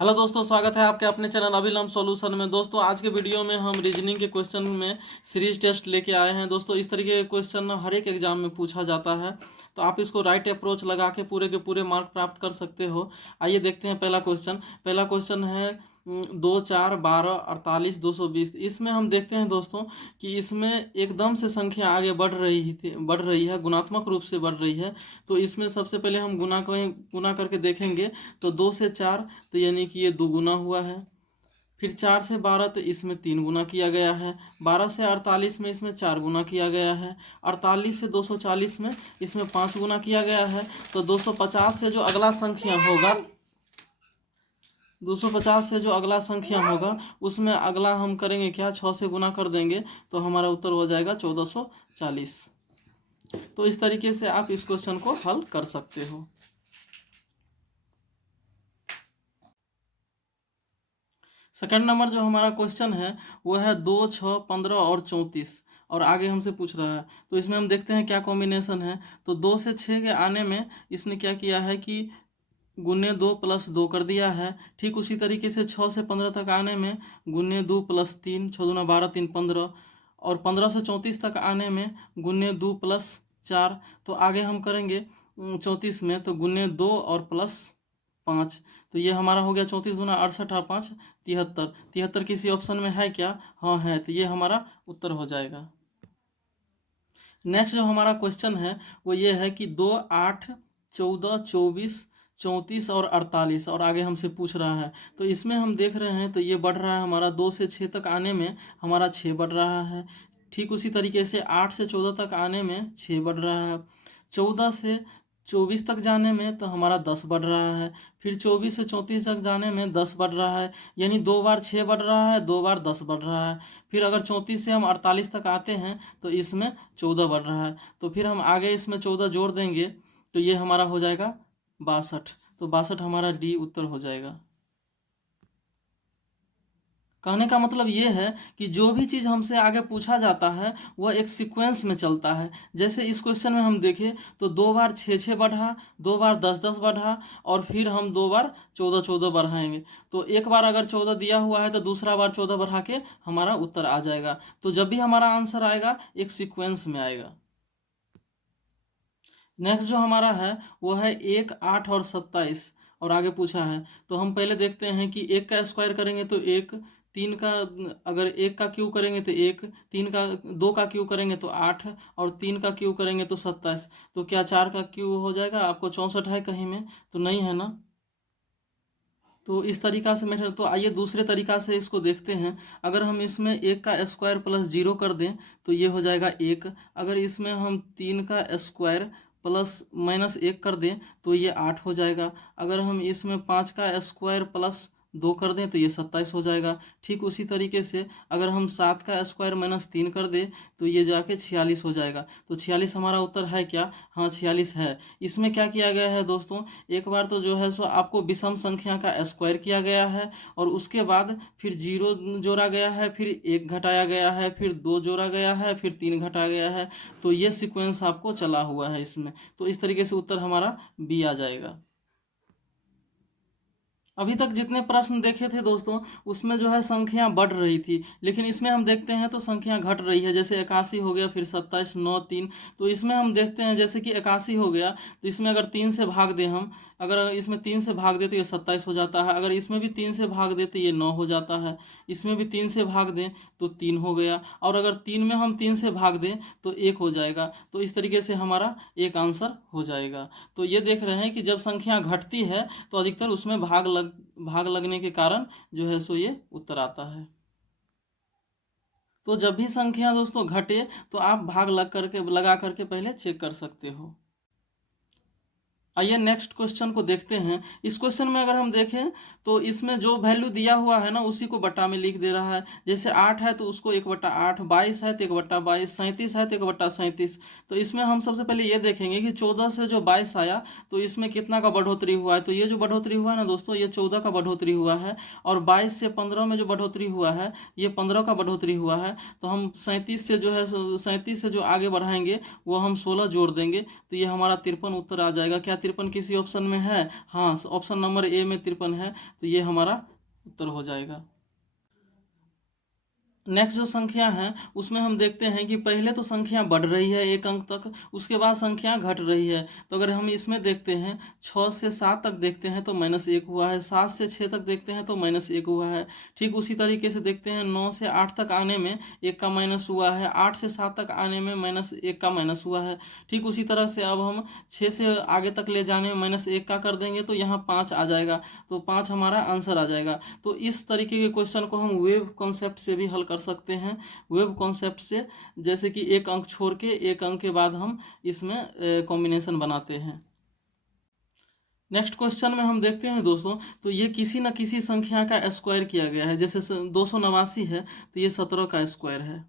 Hello दोस्तों, स्वागत है आपके अपने चैनल अभिलम सॉल्यूशन में। दोस्तों आज के वीडियो में हम रीजनिंग के क्वेश्चन में सीरीज टेस्ट लेके आए हैं। दोस्तों इस तरीके के क्वेश्चन हर एक एग्जाम में पूछा जाता है, तो आप इसको राइट अप्रोच लगा के पूरे मार्क प्राप्त कर सकते हो। आइए देखते हैं पहला क्वेश्चन है 2 4 12 48 220। इसमें हम देखते हैं दोस्तों कि इसमें एकदम से संख्या आगे बढ़ रही है, गुणात्मक रूप से बढ़ रही है। तो इसमें सबसे पहले हम गुना करके देखेंगे। तो 2 से 4 तो यानी कि ये 2 गुना हुआ है। फिर 4 से 12 तो इसमें 3 गुना किया गया है। 12 से 48 में इसमें 4 गुना किया गया है। 48 से 240 में इसमें 5 गुना किया गया है। तो 250 से जो अगला संख्या होगा 250 से जो अगला संख्या होगा उसमें अगला हम करेंगे क्या, 6 से गुना कर देंगे तो हमारा उत्तर हो जाएगा 1440। तो इस तरीके से आप इस क्वेश्चन को हल कर सकते हो। सेकंड नंबर जो हमारा क्वेश्चन है वो है 2 6 15 और 34 और आगे हमसे पूछ रहा है। तो इसमें हम देखते हैं क्या कॉम्बिनेशन है। तो 2 से 6 के आने में इसने क्या किया है कि गुने 2 प्लस 2 कर दिया है। ठीक उसी तरीके से 6 से 15 तक आने में गुने 2 प्लस 3, 6 दूना 12 3 15। और 15 से 34 तक आने में गुने 2 प्लस 4। तो आगे हम करेंगे 34 में तो गुने 2 और प्लस 5। तो ये हमारा हो गया 34 दूना 68 और 5 73। 73 किसी ऑप्शन में है क्या? हाँ है, तो ये हमारा उत्तर हो जाएगा। नेक्स्ट जो हमारा क्वेश्चन है वो ये है कि 2 8 14 24 34 और 48 और आगे हमसे पूछ रहा है। तो इसमें हम देख रहे हैं तो ये बढ़ रहा है हमारा 2 से 6 तक आने में हमारा 6 बढ़ रहा है। ठीक उसी तरीके से 8 से 14 तक आने में 6 बढ़ रहा है। 14 से 24 तक जाने में तो हमारा 10 बढ़ रहा है। फिर 24 से 34 तक जाने में 10 बढ़ रहा है, यानी 2 बार 6 बढ़ रहा है, 2 बार 10 बढ़ रहा है। फिर अगर 34 से हम 48 तक आते हैं तो इसमें 14 बढ़ रहा है। तो फिर हम आगे इसमें 14 जोड़ देंगे तो ये हमारा हो जाएगा 62। तो 62 हमारा डी उत्तर हो जाएगा। कहने का मतलब ये है कि जो भी चीज़ हमसे आगे पूछा जाता है वह एक सीक्वेंस में चलता है। जैसे इस क्वेश्चन में हम देखें तो 2 बार 6 6 बढ़ा, 2 बार 10 10 बढ़ा और फिर हम 2 बार 14 14 बढ़ाएंगे। तो एक बार अगर 14 दिया हुआ है तो दूसरा बार 14 बढ़ा के हमारा उत्तर आ जाएगा। तो जब भी हमारा आंसर आएगा एक सीक्वेंस में आएगा। नेक्स्ट जो हमारा है वो है 1 8 और 27 और आगे पूछा है। तो हम पहले देखते हैं कि 1 का स्क्वायर करेंगे तो 1, 3 का, अगर 1 का क्यू करेंगे तो 1, 3 का 2 का क्यू करेंगे तो 8 और 3 का क्यू करेंगे तो 27। तो क्या 4 का क्यू हो जाएगा? आपको 64 है कहीं में? तो नहीं है ना। तो इस तरीका से मेथड। तो आइए दूसरे तरीका से इसको देखते हैं। अगर हम इसमें 1 का स्क्वायर प्लस 0 कर दें तो ये हो जाएगा 1। अगर इसमें हम 3 का स्क्वायर प्लस माइनस 1 कर दें तो ये 8 हो जाएगा। अगर हम इसमें 5 का स्क्वायर प्लस 2 कर दें तो ये 27 हो जाएगा। ठीक उसी तरीके से अगर हम 7 का स्क्वायर माइनस 3 कर दें तो ये जाके 46 हो जाएगा। तो 46 हमारा उत्तर है क्या? हाँ 46 है। इसमें क्या किया गया है दोस्तों, एक बार तो जो है सो आपको विषम संख्या का स्क्वायर किया गया है और उसके बाद फिर 0 जोड़ा गया है, फिर 1 घटाया गया है, फिर 2 जोड़ा गया है, फिर 3 घटाया गया है। तो ये सीक्वेंस आपको चला हुआ है इसमें। तो इस तरीके से उत्तर हमारा बी आ जाएगा। अभी तक जितने प्रश्न देखे थे दोस्तों उसमें जो है संख्या बढ़ रही थी, लेकिन इसमें हम देखते हैं तो संख्या घट रही है। जैसे 81 हो गया, फिर 27 9 3। तो इसमें हम देखते हैं जैसे कि 81 हो गया तो इसमें अगर 3 से भाग दें हम, अगर इसमें 3 से भाग दें तो ये 27 हो जाता है। अगर इसमें भी 3 से भाग दें तो ये 9 हो जाता है। इसमें भी 3 से भाग दें तो 3 हो गया। और अगर 3 में हम 3 से भाग दें तो 1 हो जाएगा। तो इस तरीके से हमारा एक आंसर हो जाएगा। तो ये देख रहे हैं कि जब संख्या घटती है तो अधिकतर उसमें भाग लगने के कारण जो है सो ये उत्तर आता है। तो जब भी संख्या दोस्तों घटे तो आप भाग लगा करके पहले चेक कर सकते हो। आइए नेक्स्ट क्वेश्चन को देखते हैं। इस क्वेश्चन में अगर हम देखें तो इसमें जो वैल्यू दिया हुआ है ना उसी को बट्टा में लिख दे रहा है। जैसे 8 है तो उसको 1/8, 22 है तो 1/22, 37 है तो 1/37। तो इसमें हम सबसे पहले ये देखेंगे कि 14 से जो 22 आया तो इसमें कितना का बढ़ोतरी हुआ है। तो ये जो बढ़ोतरी हुआ है ना दोस्तों, ये 14 का बढ़ोतरी हुआ है। और 22 से 15 में जो बढ़ोतरी हुआ है ये 15 का बढ़ोतरी हुआ है। तो हम 37 से जो है 37 से जो आगे बढ़ाएंगे वो हम 16 जोड़ देंगे तो ये हमारा 53 उत्तर आ जाएगा। क्या 53 किसी ऑप्शन में है? हाँ, ऑप्शन नंबर ए में 53 है, तो ये हमारा उत्तर हो जाएगा। नेक्स्ट जो संख्या है उसमें हम देखते हैं कि पहले तो संख्या बढ़ रही है एक अंक तक, उसके बाद संख्या घट रही है। तो अगर हम इसमें देखते हैं 6 से 7 तक देखते हैं तो -1 हुआ है, 7 से 6 तक देखते हैं तो -1 हुआ है। ठीक उसी तरीके से देखते हैं 9 से 8 तक आने में 1 का माइनस हुआ है, 8 से 7 तक आने में -1 का माइनस हुआ है। ठीक उसी तरह से अब हम 6 से आगे तक ले जाने में -1 का कर देंगे तो यहाँ 5 आ जाएगा, तो 5 हमारा आंसर आ जाएगा। तो इस तरीके के क्वेश्चन को हम वेव कॉन्सेप्ट से भी हल कर सकते हैं। वेव कॉन्सेप्ट से जैसे कि एक अंक छोड़ के एक अंक के बाद हम इसमें कॉम्बिनेशन बनाते हैं। नेक्स्ट क्वेश्चन में हम देखते हैं दोस्तों, तो ये किसी न किसी संख्या का स्क्वायर किया गया है। जैसे 289 है तो ये 17 का स्क्वायर है।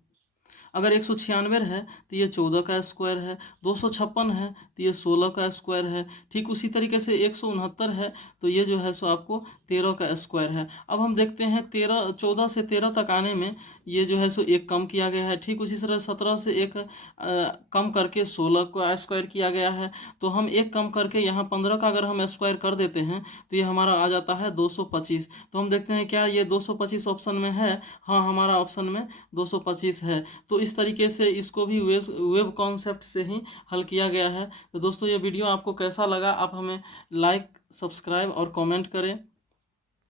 अगर 196 है तो ये 14 का स्क्वायर है। 256 है तो ये 16 का स्क्वायर है। ठीक उसी तरीके से 169 है तो ये जो है सो आपको 13 का स्क्वायर है। अब हम देखते हैं 14 से 13 तक आने में ये जो है सो एक कम किया गया है। ठीक उसी तरह 17 से एक कम करके 16 का स्क्वायर किया गया है। तो हम एक कम करके यहाँ 15 का अगर हम स्क्वायर कर देते हैं तो ये हमारा आ जाता है 225। तो हम देखते हैं क्या ये 225 ऑप्शन में है? हाँ, हमारा ऑप्शन में 225 है। तो इस तरीके से इसको भी वेब कॉन्सेप्ट से ही हल किया गया है। तो दोस्तों ये वीडियो आपको कैसा लगा, आप हमें लाइक, सब्सक्राइब और कमेंट करें।